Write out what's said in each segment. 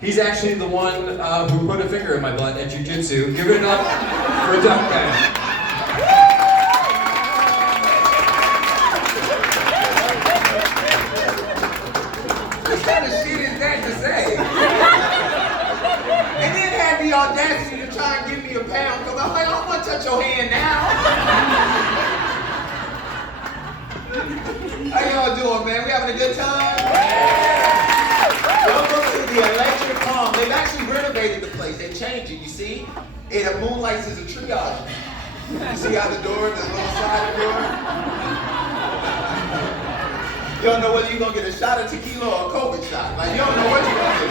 He's actually the one who put a finger in my butt at jiu-jitsu. Give it up for Duck Guy. What kind of shit is that to say? And then had the audacity to try and give me a pound, because I'm like, I don't want to touch your hand now. How y'all doing, man? We having a good time? Welcome to the Electric Palm. They've actually renovated the place. They changed it, you see? It moonlights as a triage. You see how the door, the little side door? You don't know whether you're going to get a shot of tequila or a COVID shot. Like, you don't know what you're going to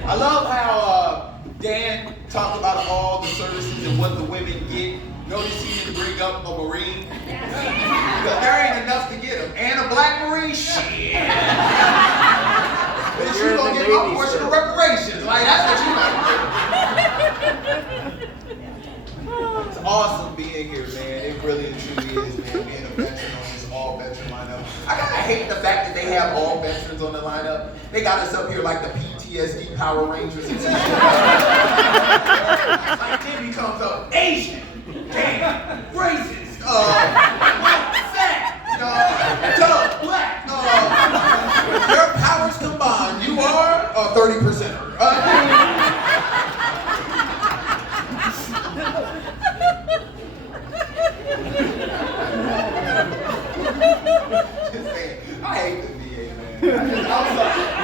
get. I love how Dan talked about all the services and what the women get. Notice he didn't bring up a Marine. Because there ain't enough to get them. And a black Marine? Shit. But you gonna get my portion of reparations. Like, that's what you gonna get. It's awesome being here, man. It really and truly is, man. Being a veteran on this all-veteran lineup. I kinda hate the fact that they have all veterans on the lineup. They got us up here like the PTSD Power Rangers and shit. Like, then becomes Asian. Damn, racist, fat, tough, black, your powers combined, you are a 30%er. I hate the VA, man.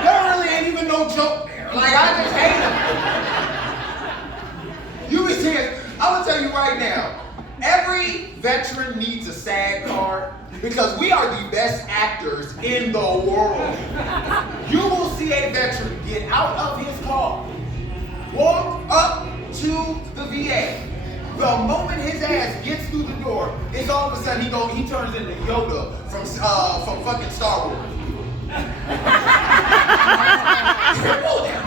There really ain't even no joke there. Like, I just hate them. You be saying, I'm gonna tell you right now, every veteran needs a SAG card because we are the best actors in the world. You will see a veteran get out of his car, walk up to the VA. The moment his ass gets through the door, it's all of a sudden he turns into Yoda from fucking Star Wars. Triple them.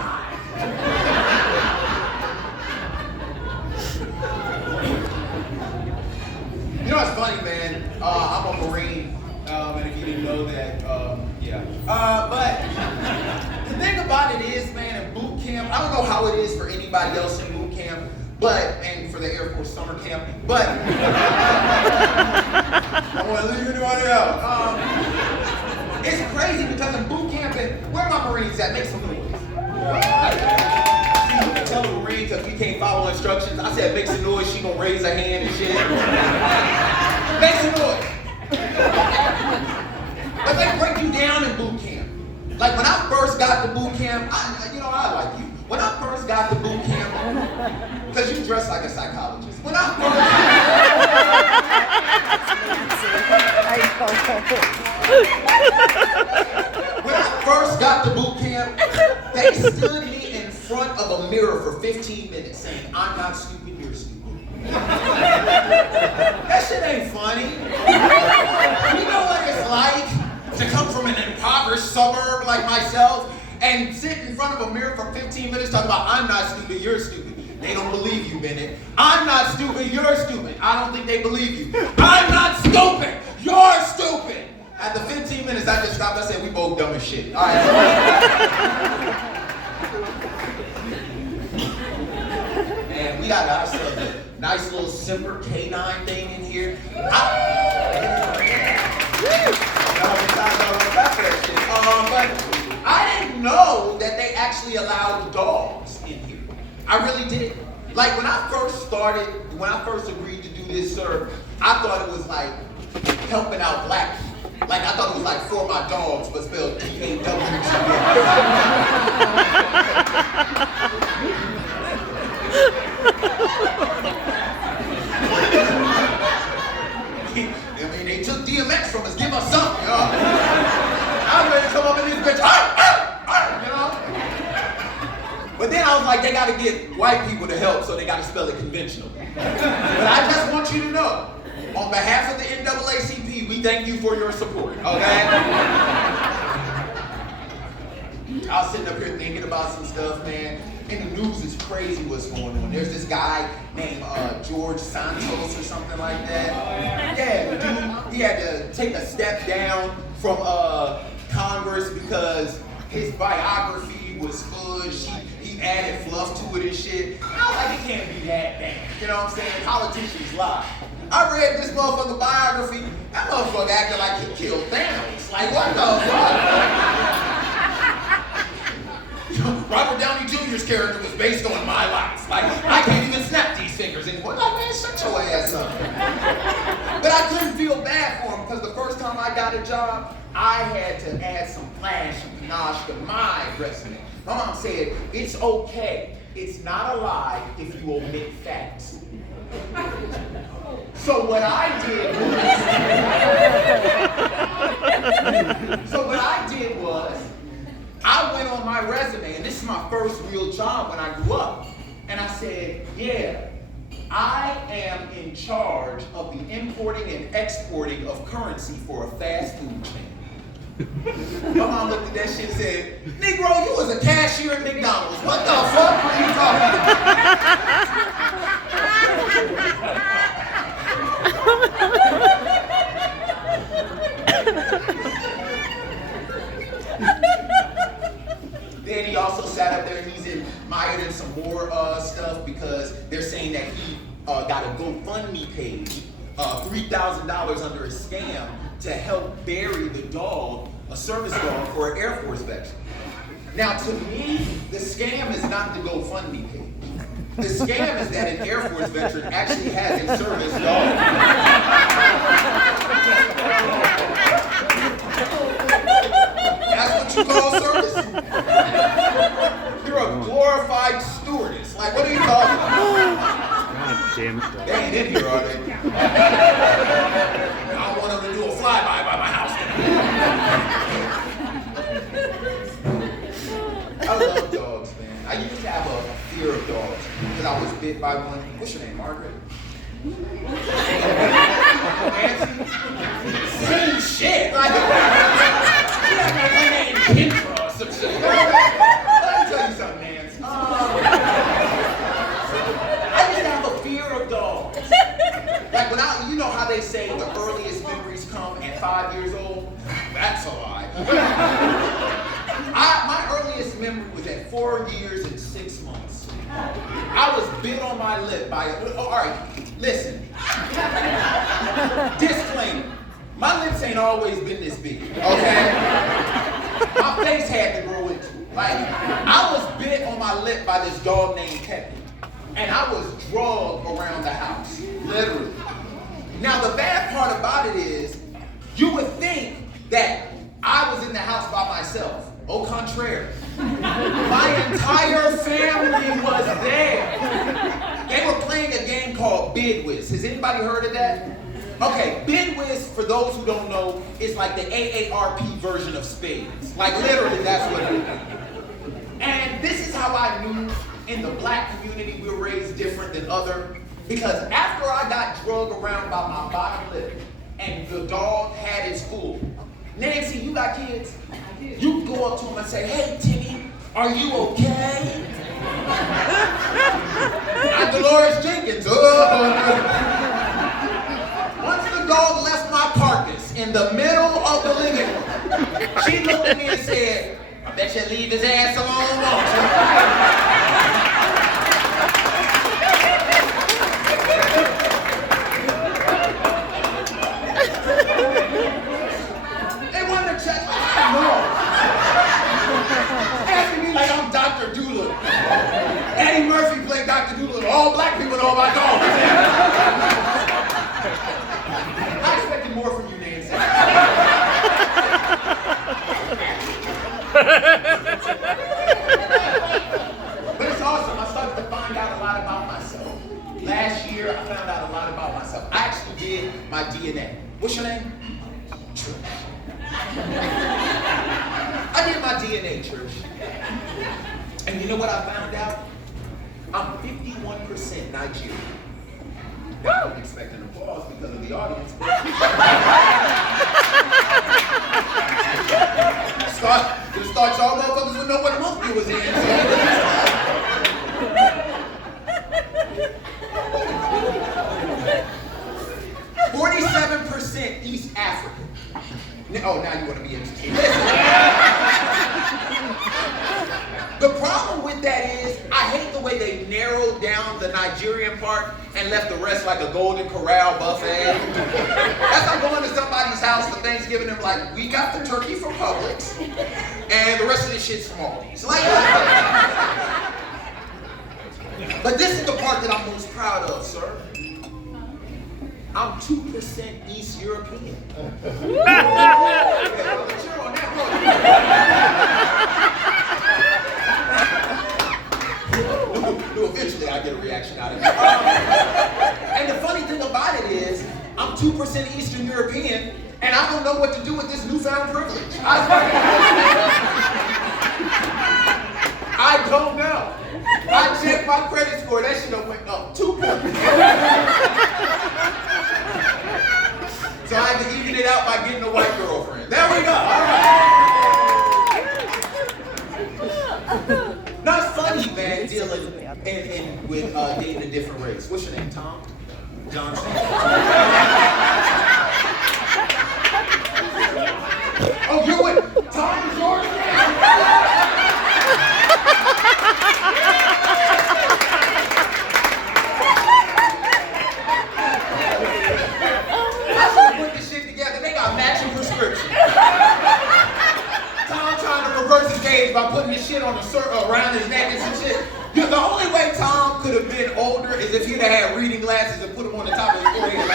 You know what's funny, man? I'm a Marine, and if you didn't know that, yeah. But the thing about it is, man, in boot camp, I don't know how it is for anybody else in boot camp, and for the Air Force summer camp, but I don't want to leave anybody out. It's crazy because in boot camp, and where my Marines at? Make some noise. You can tell the Marines if we can't follow instructions. I said make some noise, she gonna raise her hand and shit. Make some noise. But they break you down in boot camp. Like when I first got to boot camp, I like you. When I first got to boot camp, because you dress like a psychologist. When I first got to boot camp, they stood me in front of a mirror for 15 minutes saying, I'm not stupid, you're stupid. That shit ain't funny. You know what it's like to come from an impoverished suburb like myself and sit in front of a mirror for 15 minutes talking about, I'm not stupid, you're stupid. They don't believe you, Bennett. I'm not stupid, you're stupid. I don't think they believe you. I'm not stupid, you're stupid. After 15 minutes, I just stopped. I said, we both dumb as shit. All right. And we got ourselves a nice little Semper K9 thing in here. But I didn't know that they actually allowed dogs in here. I really did. Like when I first agreed to do this, sir, I thought it was like helping out black people. Like I thought it was like for my dogs, but spelled D-A-W-G. I mean, they took DMX from us. Give us something, y'all. I'm ready to come up in this bitch. You know? But then I was like, they got to get white people to help, so they got to spell it conventional. But I just want you to know, on behalf of the NAACP, we thank you for your support, okay? I was sitting up here thinking about some stuff, man. And the news is crazy what's going on. There's this guy named George Santos or something like that. Yeah, the dude, he had to take a step down from Congress because his biography was good. He added fluff to it and shit. I was like, it can't be that bad. You know what I'm saying? Politicians lie. I read this motherfucker biography. That motherfucker acted like he killed Thanos. Like, what the fuck? Robert Downey Jr.'s character was based on my life. Like, I can't even snap these fingers anymore. Like, man, shut your ass up. But I couldn't feel bad for him because the first time I got a job, I had to add some flash and panache to my resume. My mom said, it's okay. It's not a lie if you omit facts. So what I did was, I went on my resume, and this is my first real job when I grew up. And I said, yeah, I am in charge of the importing and exporting of currency for a fast food chain. My mom looked at that shit and said, Negro, you was a cashier at McDonald's. What the fuck are you talking about? Then he also sat up there and he's admired in some more stuff because they're saying that he got a GoFundMe page, $3,000 under a scam to help bury the dog, a service dog for an Air Force veteran. Now to me, the scam is not the GoFundMe page. The scam is that an Air Force veteran actually has a service dog. That's what you call service? You're a glorified stewardess. Like, what are you talking about? God damn it. They ain't in here, are they? I want them to do a flyby by my house. I love dogs, man. I used to have a fear of dogs because I was bit by one. What's your name, Margaret? Nancy? Same shit. Like, she had my name Kendra or some shit. Let me tell you something, Nancy. I used to have a fear of dogs. Like when you know how they say the earliest memories come at 5 years old? That's a lie. My earliest memory was at 4 years and 6 months. I was bit on my lip by all right, listen. Disclaimer. My lips ain't always been this big, okay? My face had to grow into it. Like, I was bit on my lip by this dog named Peppy. And I was drugged around the house, literally. Now, the bad part about it is, you would think that I was in the house by myself. Au contraire. My entire family was there. They were playing a game called Bid Whist. Has anybody heard of that? Okay, Bid Whist, for those who don't know, is like the AARP version of spades. Like literally, that's what it is. And this is how I knew in the black community we were raised different than other. Because after I got drugged around by my bottom lip and the dog had its full, Nancy, you got kids? You can go up to him and say, hey, Timmy, are you okay? Not Dolores Jenkins. Once the dog left my carcass in the middle of the living room, she looked at me and said, I bet you leave his ass alone, won't you? They wanted to check my nose. Asking me like I'm Dr. Doolittle. Eddie Murphy played Dr. Doolittle. All black people know about dogs. I expected more from you, Nancy. But it's awesome. I started to find out a lot about myself. Last year, I found out a lot about myself. I actually did my DNA. What's your name? Trish. I did my DNA, Trish. And you know what I found out? I'm 51% Nigerian. Now, I wasn't expecting applause because of the audience. Just thought y'all motherfuckers would know what month you was in. So. 47% East African. Oh, now you want to be interested. Listen. The problem with that is, I hate the way they narrowed down the Nigerian part and left the rest like a Golden Corral buffet. That's like going to somebody's house for Thanksgiving and like, we got the turkey from Publix, and the rest of this shit's Smallies. Like, but this is the part that I'm most proud of, sir. I'm 2% East European. Eventually I get a reaction out of it. And the funny thing about it is, I'm 2% Eastern European, and I don't know what to do with this newfound privilege. I don't know. I checked my credit score, that shit done went up 2 points. So I had to even it out by getting a white girlfriend. There we go, all right. Not funny, man, dealing with dating a different race. What's your name, Tom? Johnson? Oh, you're with Tom is yours? By putting this shit on the around his neck and some shit. The only way Tom could have been older is if he'd have had reading glasses and put them on the top of his forehead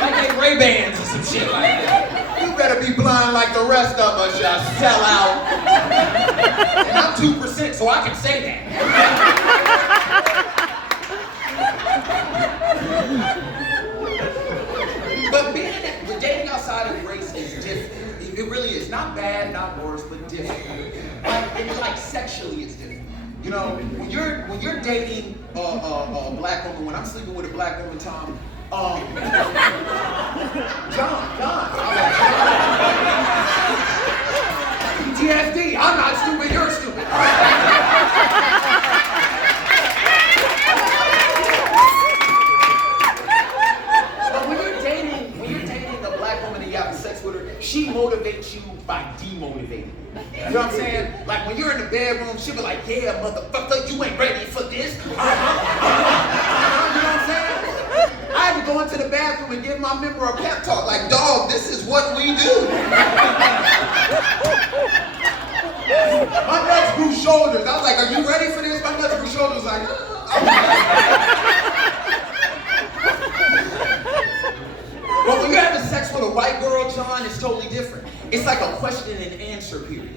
like they Ray-Bans or some shit like that. You better be blind like the rest of us, y'all sell out. And I'm 2%, so I can say that. But dating outside of race is different. It really is. Not bad, not worse, but different. Like sexually, it's different. You know, when you're dating a black woman, when I'm sleeping with a black woman, Tom, John. PTSD. I'm not stupid. You're stupid. But when you're dating a black woman and you have sex with her, she motivates you by demotivating you. You know what I'm saying? Like when you're in the bedroom, she'll be like, yeah, motherfucker, you ain't ready for this. You know what I'm saying? I had to go into the bathroom and give my member a pep talk. Like, dog, this is what we do. My nuts grew shoulders. I was like, are you ready for this? My nuts grew shoulders. Like, But when you're having sex with a white girl, John, it's totally different. It's like a question and answer period.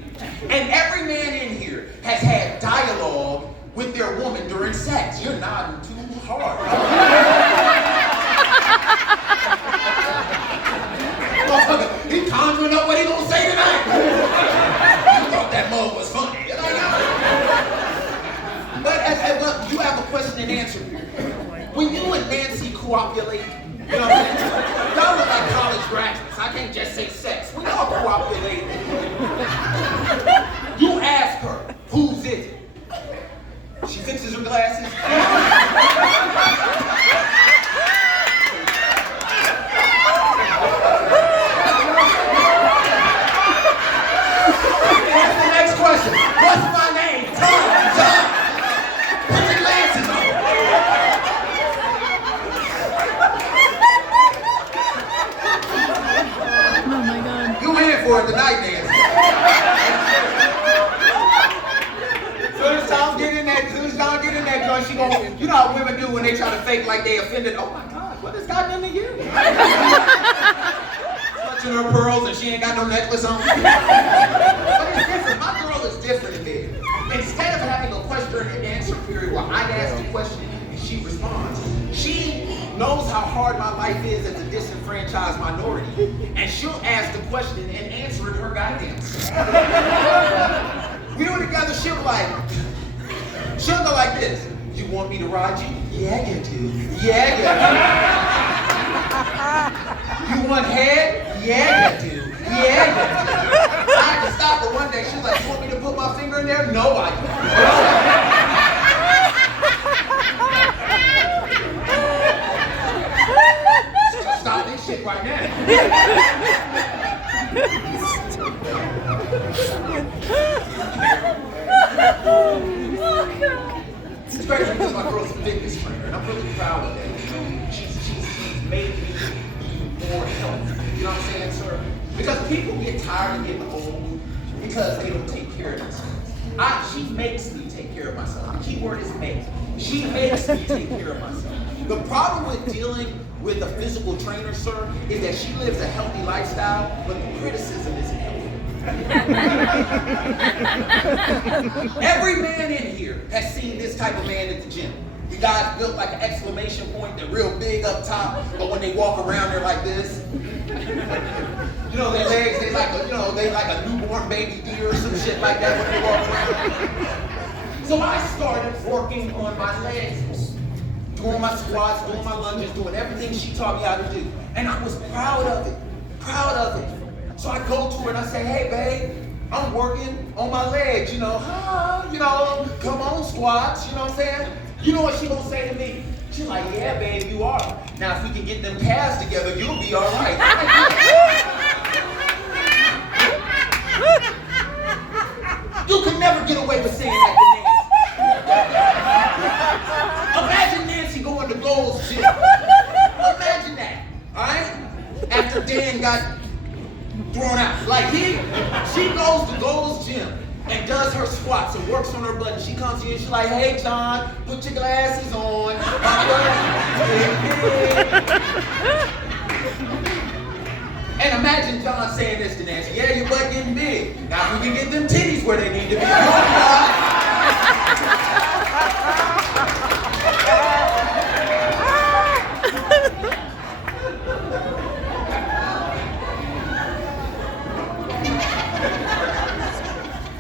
And every man in here has had dialogue with their woman during sex. You're nodding too hard. He conjuring up what he gonna say tonight. You thought that mug was funny. But you have a question and answer period. When you and Nancy copulate, you know what I'm saying? Y'all look like college graduates. I can't just say sex. When y'all copulate, you ask her, whose is it? She fixes her glasses. What's the next question? What's my name? Tom. Put your glasses on. Oh my God. You in for it tonight, Nancy. As soon as Tom get in that joint, she gon', you know how women do when they try to fake like they offended. Oh my God, what has gotten into you? Clutching her pearls and she ain't got no necklace on. But it's different. My girl is different in bed. Instead of having a question and answer period where I ask the question and she responds, she knows how hard my life is as a disenfranchised minority, and she'll ask the question and answer it her goddamn self. We do it together, she'll go like this. You want me to ride you? Yeah, you do. Yeah, you do. You want head? Yeah, you do. Yeah, you do. I had to stop her one day. She was like, you want me to put my finger in there? No, I don't. Stop this shit right now. crazy because my girl's a fitness trainer, and I'm really proud of that. You know, she's made me be more healthy. You know what I'm saying, sir? Because people get tired of getting old because they don't take care of themselves. She makes me take care of myself. The key word is make. She makes me take care of myself. The problem with dealing with a physical trainer, sir, is that she lives a healthy lifestyle, but the criticism isn't healthy. Every man in here has seen this type of man at the gym. The guy's built like an exclamation point, they're real big up top, but when they walk around, they're like this. You know, their legs, they like a newborn baby deer or some shit like that when they walk around. So I started working on my legs, doing my squats, doing my lunges, doing everything she taught me how to do. And I was proud of it. So I go to her and I say, hey babe, I'm working on my legs, come on squats, you know what I'm saying? You know what she gonna say to me? She's like, yeah babe, you are. Now if we can get them calves together, you'll be all right. You could never get away with saying that to Nancy. Imagine Nancy going to Gold's Gym. Imagine that, all right? After Dan got thrown out. Like she goes to Gold's Gym and does her squats and works on her butt. And she comes here and she's like, hey John, put your glasses on. And imagine John saying this to Nancy, yeah, your butt getting big. Now we can get them titties where they need to be.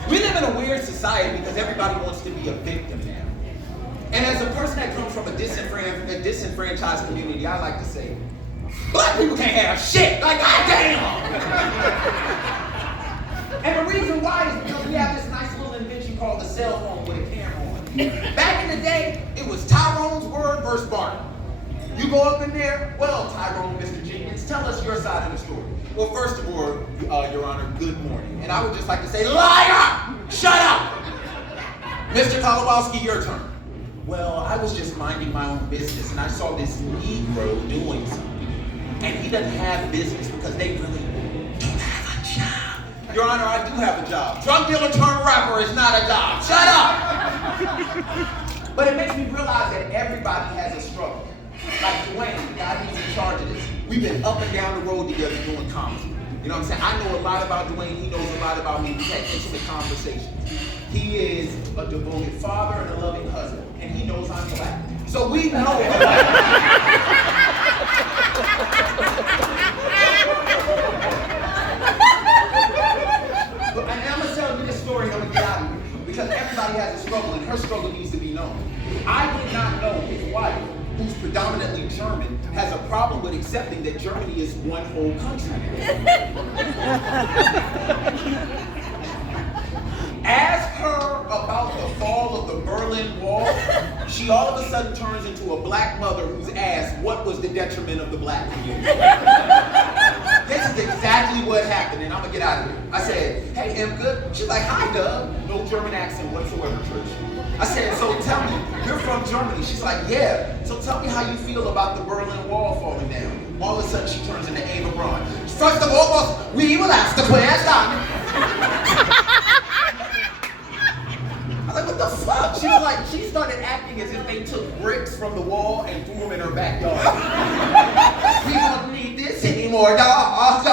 We live in a weird society because everybody wants to be a victim now. And as a person that comes from a disenfranchised community, I like to say, black people can't have shit. Like, goddamn! And the reason why is because we have this nice little invention called the cell phone with a camera on it. Back in the day, it was Tyrone's word versus Barton. You go up in there, well, Tyrone, Mr. Jenkins, tell us your side of the story. Well, first of all, Your Honor, good morning. And I would just like to say, liar! Shut up! Mr. Kolowski, your turn. Well, I was just minding my own business, and I saw this Negro doing something. And he doesn't have business because they really don't have a job. Your Honor, I do have a job. Drug dealer turned rapper is not a job. Shut up! But it makes me realize that everybody has a struggle. Like Dwayne, the guy who's in charge of this. We've been up and down the road together doing comedy. You know what I'm saying? I know a lot about Dwayne. He knows a lot about me. We've had intimate conversations. He is a devoted father and a loving husband. And he knows I'm black. So we know And I'm going to tell you this story and I'm going to get out of here. Because everybody has a struggle and her struggle needs to be known. I did not know his wife, who's predominantly German, has a problem with accepting that Germany is one whole country. Ask her about the fall of the Berlin Wall, she all of a sudden turns into a black mother who's asked what was the detriment of the black community. This is exactly what happened, and I'm gonna get out of here. I said, hey, Imka. She's like, hi, Doug. No German accent whatsoever, Trish. I said, so tell me, you're from Germany. She's like, yeah. So tell me how you feel about the Berlin Wall falling down. All of a sudden, she turns into Ava Braun. First of all, we will ask the question. I was like, what the fuck? She was like, she started acting as if they took bricks from the wall and threw them in her backyard. We don't need this anymore, dog.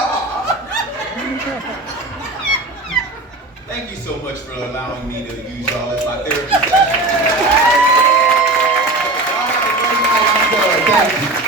Thank you so much for allowing me to use y'all as my therapy session. Y'all have a great night. I'm good. Thank you.